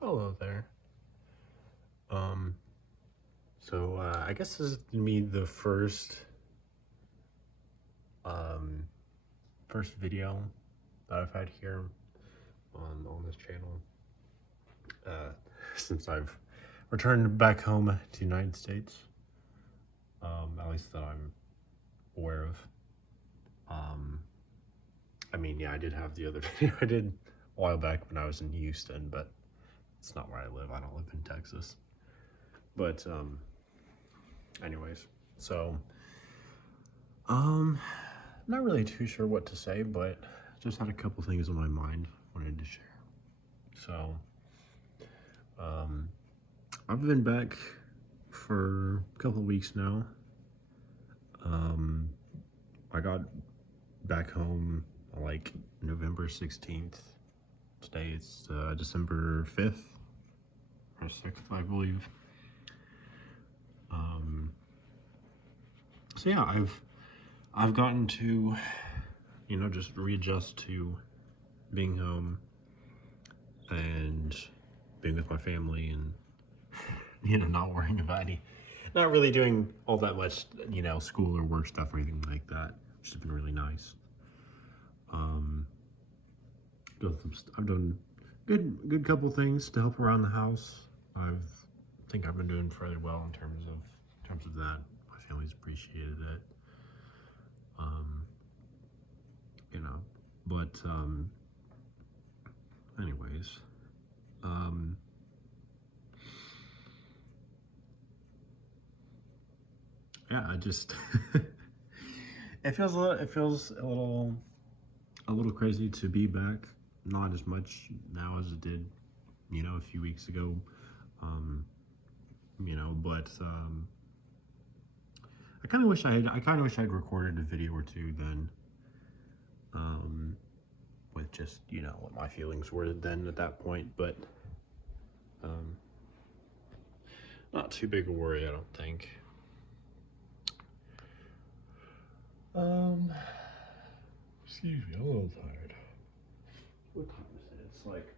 Hello there. Um, I guess this is gonna be the um, first video that I've had here on this channel uh, since I've returned back home to the United States. At least that I'm aware of. Um, yeah, I did have the other video I did a while back when I was in Houston, but it's not where I live. I don't live in Texas. But anyways, so um, not really too sure what to say, but just had a couple things on my mind wanted to share. So, um, I've been back for a couple of weeks now. Um, I got back home on like November 16th. Today it's December 5th or 6th, I believe. Um, so yeah, I've gotten to, just readjust to being home and being with my family and not worrying about not really doing all that much, school or work stuff or anything like that, which has been really nice. Um, I've done good couple things to help around the house. Think I've been doing fairly well in terms of that. My family's appreciated it. Um, you know, but anyways, um, yeah, I just it feels a little crazy to be back. Not as much now as it did, a few weeks ago. Um, but I kind of wish I had recorded a video or two then, um, with just what my feelings were then at that point. But um, not too big a worry, I don't think. Um, Excuse me, I'm a little tired. What time is it? It's like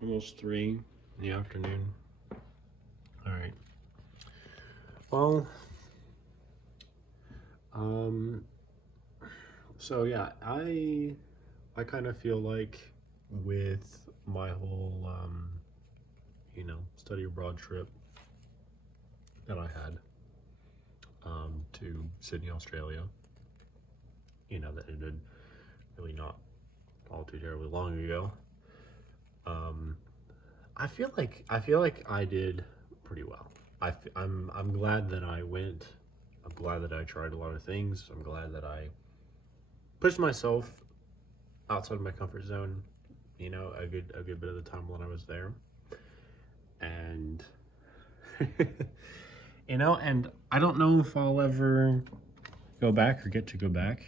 almost 3 in the afternoon. All right. Well, um, so yeah, I kind of feel like with my whole study abroad trip that I had to Sydney, Australia, that ended really not all too terribly long ago. Um, I feel like I did pretty well. I'm glad that I went. I'm glad that I tried a lot of things. I'm glad that I pushed myself outside of my comfort zone. A good bit of the time when I was there, and and I don't know if I'll ever go back or get to go back,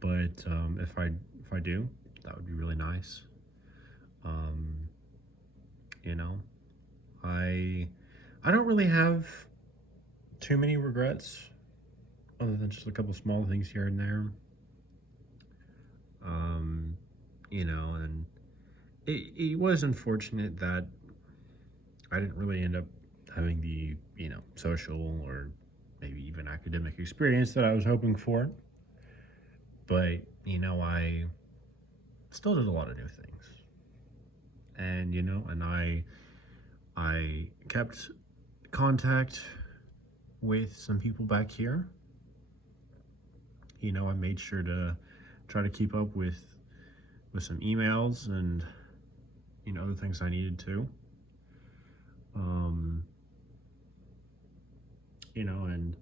but if I do, that would be really nice. Um, you know, I I don't really have too many regrets, other than just a couple small things here and there. Um, and it was unfortunate that I didn't really end up having the, social or maybe even academic experience that I was hoping for. But, I still did a lot of new things. And, I kept contact with some people back here. I made sure to try to keep up with some emails and, other things I needed to. Um, and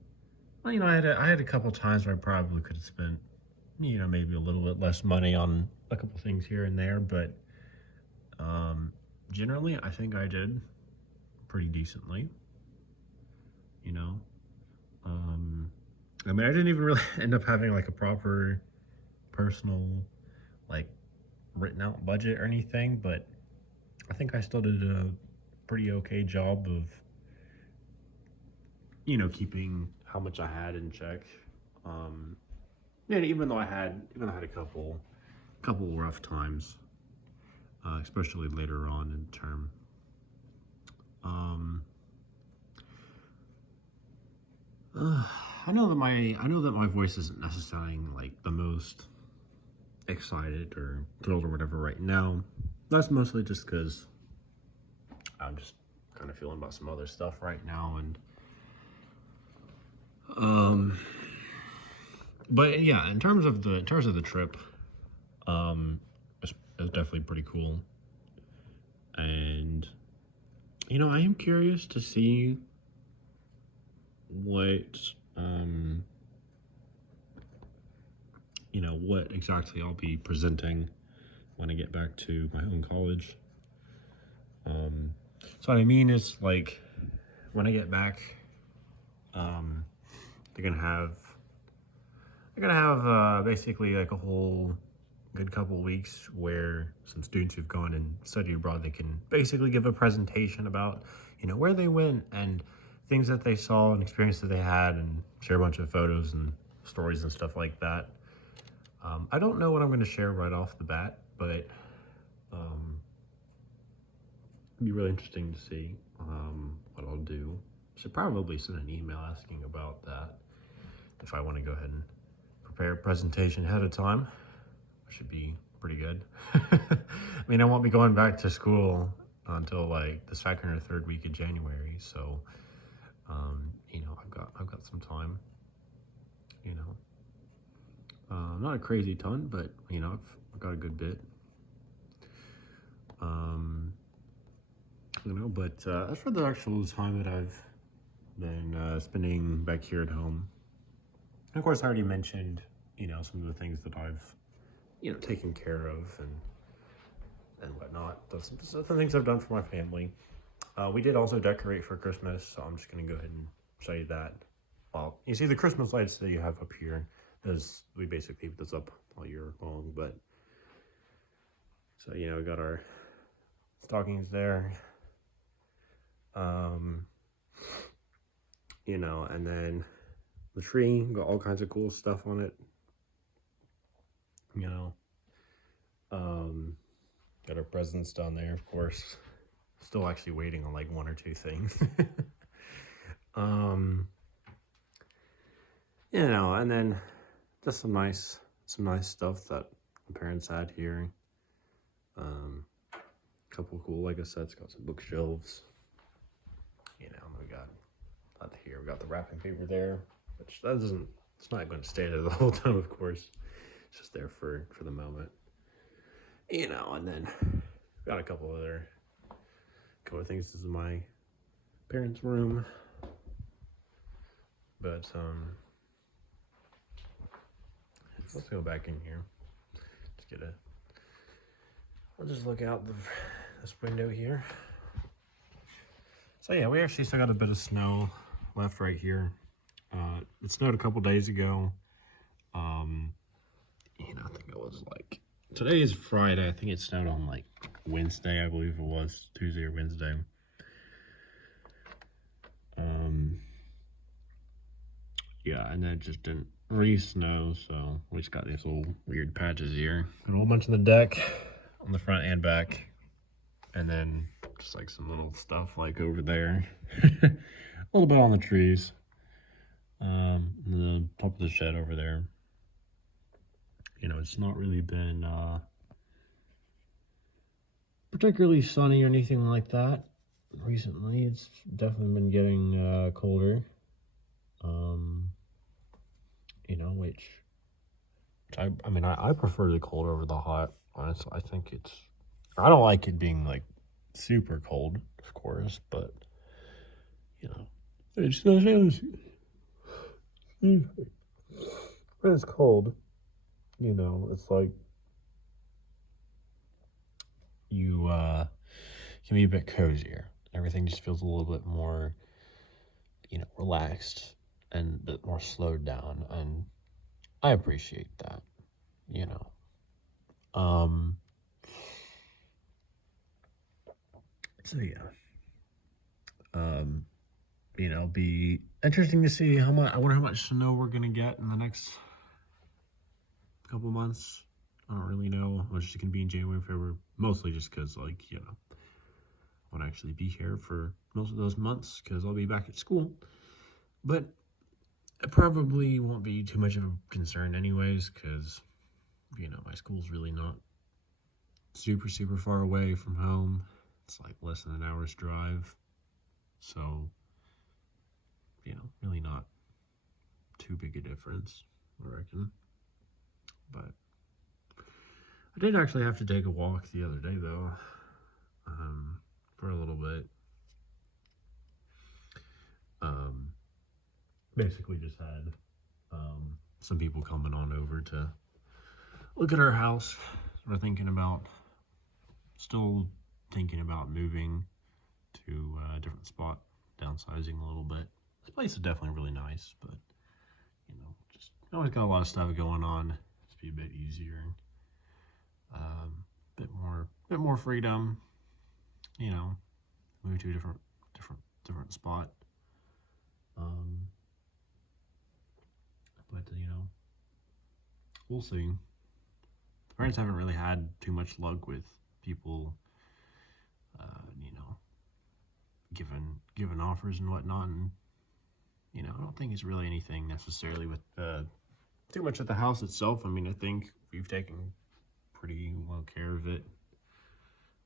I had a couple times where I probably could have spent, maybe a little bit less money on a couple things here and there, but um, generally, I think I did pretty decently. You know, I didn't even really end up having like a proper personal, like, written out budget or anything, but I think I still did a pretty okay job of, keeping how much I had in check. Um, even though I had a couple rough times, especially later on in term. I know that my voice isn't necessarily like the most excited or thrilled or whatever right now. That's mostly just because I'm just kind of feeling about some other stuff right now, and but yeah, in terms of the trip, it's definitely pretty cool, and I am curious to see what what exactly I'll be presenting when I get back to my home college. So what I mean is, like, when I get back, they're gonna have basically like a whole good couple of weeks where some students who've gone and studied abroad, they can basically give a presentation about where they went and things that they saw and experiences they had, and share a bunch of photos and stories and stuff like that. I don't know what I'm going to share right off the bat, but it'd be really interesting to see what I'll do. Should probably send an email asking about that if I want to go ahead and prepare a presentation ahead of time. Should be pretty good. I mean, I won't be going back to school until like the second or third week of January, so I've got some time. Not a crazy ton, but I've got a good bit. But as for the actual time that I've been spending back here at home, and of course I already mentioned some of the things that I've taken care of and whatnot. The things I've done for my family. We did also decorate for Christmas, so I'm just gonna go ahead and show you that. Well, you see the Christmas lights that you have up here, as we basically keep this up all year long. But so we got our stockings there, and then the tree got all kinds of cool stuff on it. Got our presents down there, of course. Still actually waiting on like one or two things. And then just some nice stuff that my parents had here. Couple cool, like I said, it's got some bookshelves. We got that here. We got the wrapping paper there, which it's not going to stay there the whole time, of course. It's just there for the moment. And then got a couple of things. This is my parents' room, but let's go back in here. I'll just look out this window here. So yeah, we actually still got a bit of snow left right here. It snowed a couple days ago. I think it was like, today is Friday. I think it snowed on like Wednesday, I believe it was, Tuesday or Wednesday. Yeah, and then it just didn't re-snow, so we just got these little weird patches here. Got a whole bunch on the deck, on the front and back, and then just like some little stuff like over there. A little bit on the trees. The top of the shed over there. It's not really been particularly sunny or anything like that recently. It's definitely been getting colder. Which I prefer the cold over the hot, honestly. I don't like it being like super cold, of course, but it's when it's cold, it's like you can be a bit cozier. Everything just feels a little bit more relaxed and a bit more slowed down, and I appreciate that. So yeah, be interesting to see I wonder how much snow we're gonna get in the next couple months. I don't really know how much it's going to be in January, February. Mostly just because, like, I won't actually be here for most of those months because I'll be back at school. But it probably won't be too much of a concern anyways because, my school's really not super, super far away from home. It's like less than an hour's drive. So, really not too big a difference, I reckon. But I did actually have to take a walk the other day, though, for a little bit. Basically just had some people coming on over to look at our house. We're still thinking about moving to a different spot, downsizing a little bit. This place is definitely really nice, but, just always got a lot of stuff going on. Just be a bit easier. Bit more freedom, move to a different spot. But we'll see. Parents haven't really had too much luck with people, given offers and whatnot, and I don't think it's really anything necessarily with too much at the house itself. I mean, I think we've taken pretty well care of it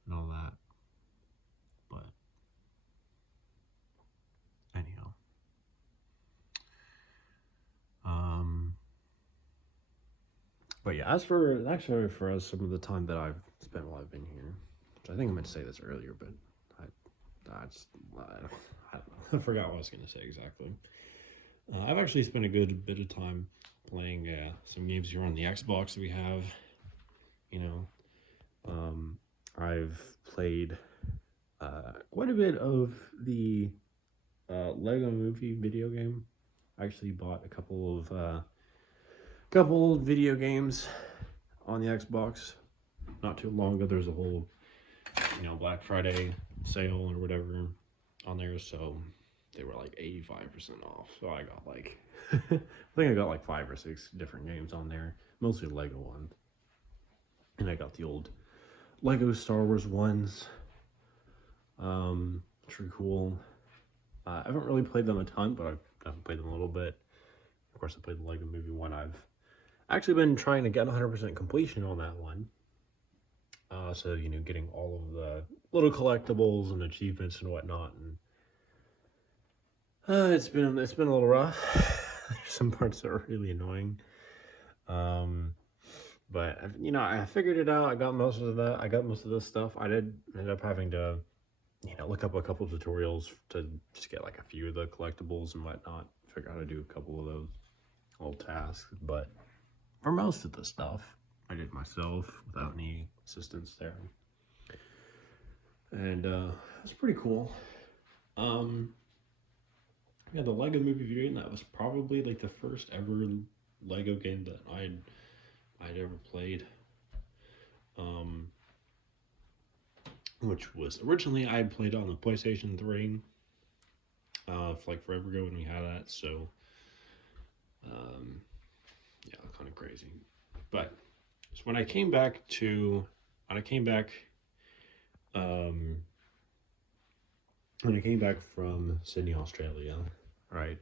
and all that. But anyhow, but yeah, as for us, some of the time that I've spent while I've been here, which I think I meant to say this earlier, but I forgot what I was going to say exactly. I've actually spent a good bit of time playing some games here on the Xbox that we have. I've played quite a bit of the Lego Movie video game. I actually bought a couple video games on the Xbox not too long ago. There's a whole Black Friday sale or whatever on there, so they were like 85% off. So I got like I think I got like 5 or 6 different games on there, mostly Lego ones. And I got the old Lego Star Wars ones. Which are cool. I haven't really played them a ton, but I've played them a little bit. Of course, I played the Lego Movie one. I've actually been trying to get 100% completion on that one. So, getting all of the little collectibles and achievements and whatnot. And it's been a little rough. There's some parts that are really annoying. But I figured it out. I got most of this stuff. I did end up having to, look up a couple of tutorials to just get like a few of the collectibles and whatnot. Figure out how to do a couple of those little tasks. But for most of the stuff, I did myself without any assistance there. And it's pretty cool. Yeah, the Lego Movie video game, that was probably like the first ever Lego game that I'd ever played. Which was originally I had played on the PlayStation 3. Like forever ago when we had that, so yeah, kind of crazy. But so when I came back from Sydney, Australia, right?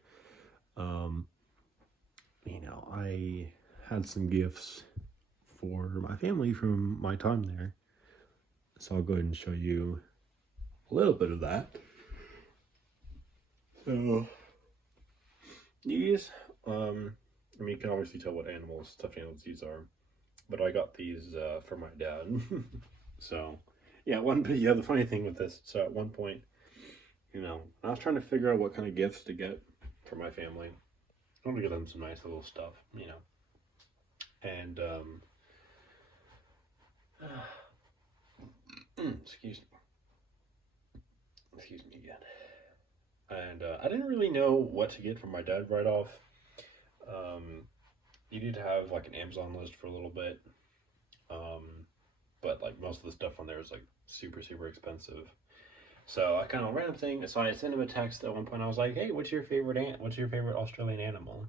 I had some gifts for my family from my time there. So I'll go ahead and show you a little bit of that. So these, you can obviously tell what stuffed animals these are, but I got these for my dad. So yeah, the funny thing with this, so at one point, I was trying to figure out what kind of gifts to get for my family. I want to get them some nice little stuff, and excuse me again. And I didn't really know what to get for my dad right off. You need to have like an Amazon list for a little bit, but like most of the stuff on there is like super, super expensive. So I kind of random thing. So I sent him a text at one point. I was like, "Hey, what's your favorite Australian animal?"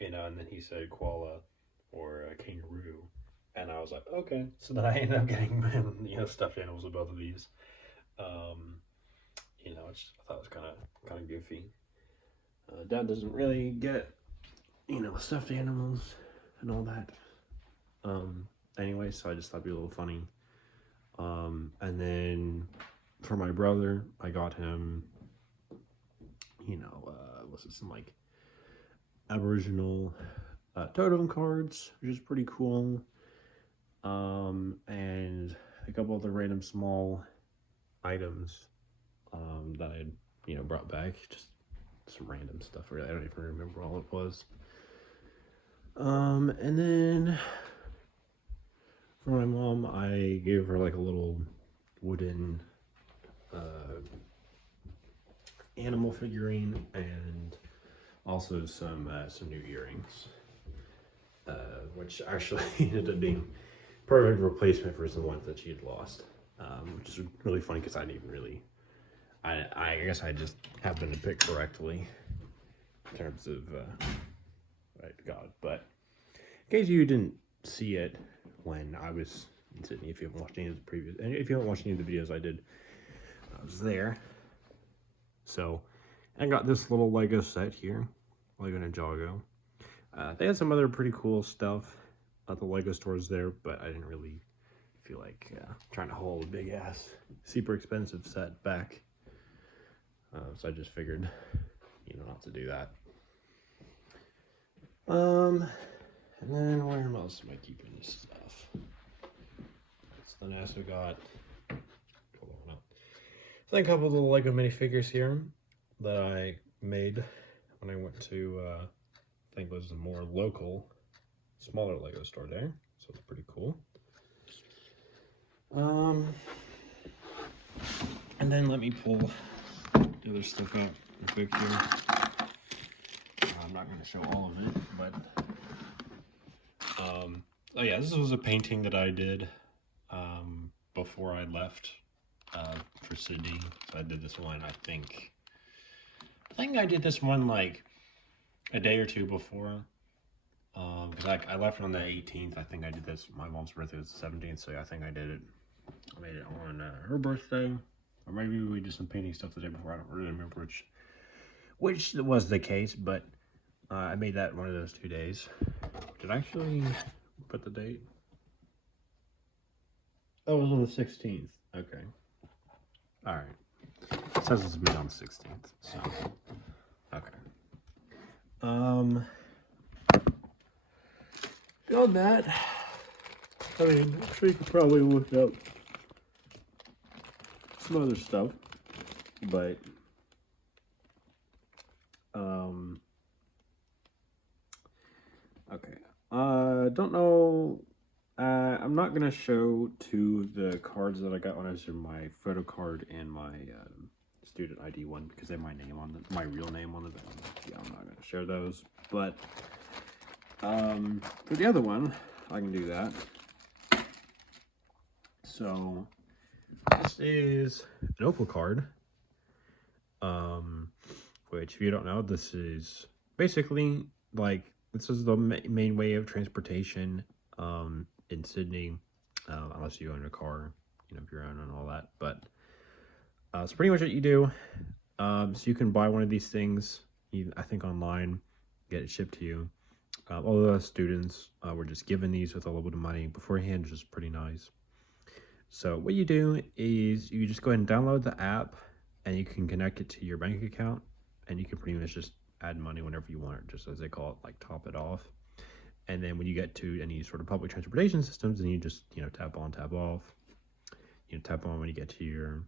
And then he said koala or a kangaroo. And I was like, okay. So then I ended up getting, you know, stuffed animals with both of these. Um, you know, which I thought was kind of goofy. Dad doesn't really get, you know, stuffed animals and all that. Anyway, so I just thought it'd be a little funny. And then for my brother, I got him, you know, what's this, some like Aboriginal totem cards, which is pretty cool. And a couple other random small items that I had, you know, brought back. Just some random stuff, really. I don't even remember all it was. And then for my mom, I gave her like a little wooden animal figurine and also some new earrings, which actually ended up being perfect replacement for some ones that she had lost, which is really funny because I didn't even really. I guess I just happened to pick correctly in terms of what I got, but in case you didn't see it when I was in Sydney, if you haven't watched any of the previous, and if you haven't watched any of the videos I did, I was there. So I got this little Lego set here, Lego Ninjago. They had some other pretty cool stuff at the Lego stores there, but I didn't really feel like trying to haul a big ass, super expensive set back. So I just figured, you know, not to do that. And then where else am I keeping this stuff? So then I also got, hold on up. So a couple of little Lego minifigures here that I made when I went to, I think it was a more local, smaller Lego store there. So it's pretty cool. And then let me pull the other stuff out real quick here. I'm not going to show all of it, but oh yeah, this was a painting that I did before I left for Sydney. So I did this one, I think I did this one like a day or two before, because I left on the 18th. I think I did this. My mom's birthday was the 17th, so I think I made it on her birthday, or maybe we did some painting stuff the day before. I don't really remember which was the case, but I made that one of those 2 days. Did I actually put the date? Oh, it was on the 16th. Okay. All right. It says it's made on the 16th, so okay. Beyond that, I mean, I'm sure you could probably look up some other stuff, but okay. Don't know. I'm not gonna show the cards that I got when I was in my photo card and my student ID one because they have my name on my real name on it. Yeah, I'm not gonna show those. But for the other one, I can do that. So this is an Opal card. Which if you don't know, this is basically like this is the main way of transportation in Sydney, unless you own a car, you know, if you're own and all that. But so pretty much what you do, so you can buy one of these things, I think online, get it shipped to you. All the students were just given these with a little bit of money beforehand, which is pretty nice. So what you do is you just go ahead and download the app, and you can connect it to your bank account, and you can pretty much just add money whenever you want, just as they call it, like top it off. And then when you get to any sort of public transportation systems, then you just, you know, tap on, tap off. You know, tap on when you get to your,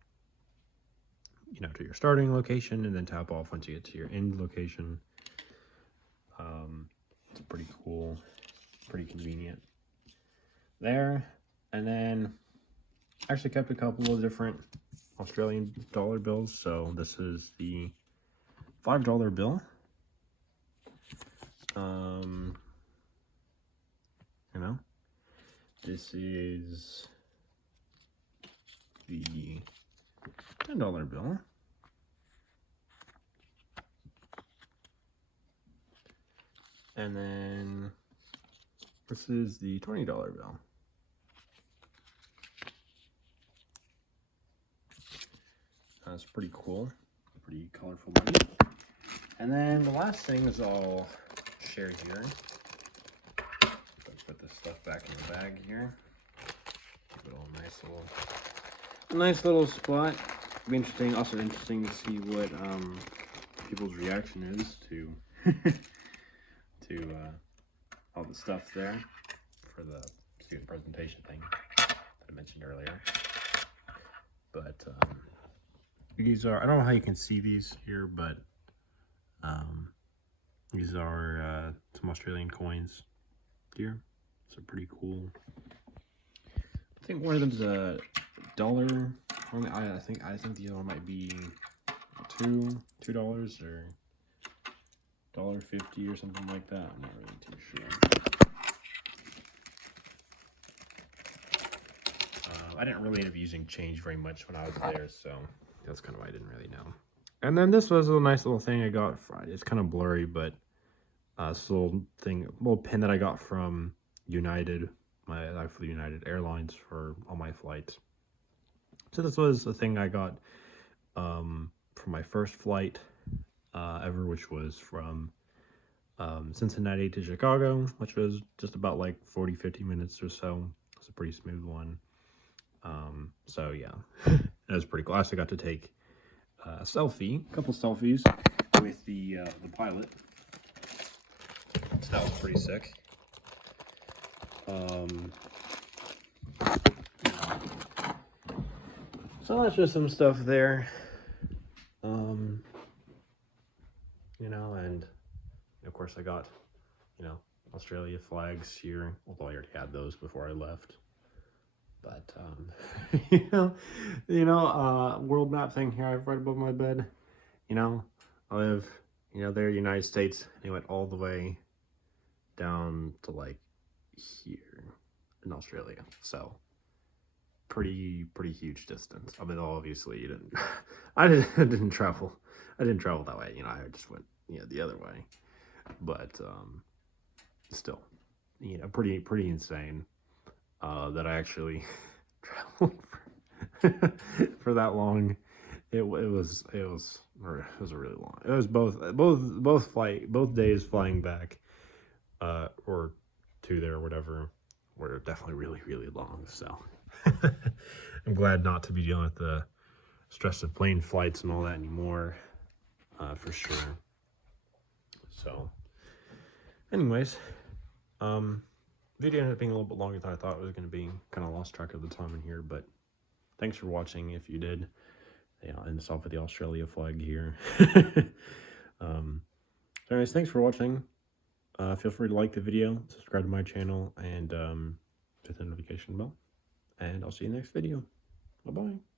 you know, to your starting location, and then tap off once you get to your end location. It's pretty cool, pretty convenient there. And then I actually kept a couple of different Australian dollar bills. So this is the $5 bill. You know, this is the $10 bill. And then this is the $20 bill. it's pretty cool, pretty colorful money. And then the last thing is I'll share here. Let's put this stuff back in the bag here. Give it a nice little spot. It'll be interesting. Also interesting to see what people's reaction is to all the stuff there for the student presentation thing that I mentioned earlier. But these are, I don't know how you can see these here, but these are some Australian coins here. So pretty cool. I think one of them's $1. I think the other one might be $2 or $1.50 or something like that. I'm not really too sure. I didn't really end up using change very much when I was there, so that's kind of why I didn't really know. And then this was a nice little thing I got. It's kind of blurry, but this little pin that I got from United. I flew United Airlines for all my flights. So this was a thing I got for my first flight ever, which was from Cincinnati to Chicago, which was just about like 40-50 minutes or so. It's a pretty smooth one. So yeah, that was pretty cool. I also got to take a couple selfies with the pilot. So that was pretty sick. So that's just some stuff there. You know, and of course I got, Australia flags here. Although I already had those before I left. But world map thing here I've right above my bed. I live, there, United States, and it went all the way down to like here in Australia. So pretty huge distance. I mean, obviously you didn't I didn't travel that way. I just went the other way. But still, pretty insane that I actually traveled for that long. It was a really long. It was both days flying back or to there or whatever were definitely really long. So I'm glad not to be dealing with the stress of plane flights and all that anymore, for sure. So anyways, video ended up being a little bit longer than I thought it was going to be. Kind of lost track of the time in here, but thanks for watching if you did. End this off with the Australia flag here. So anyways, thanks for watching. Feel free to like the video, subscribe to my channel, and hit the notification bell. And I'll see you next video. Bye-bye.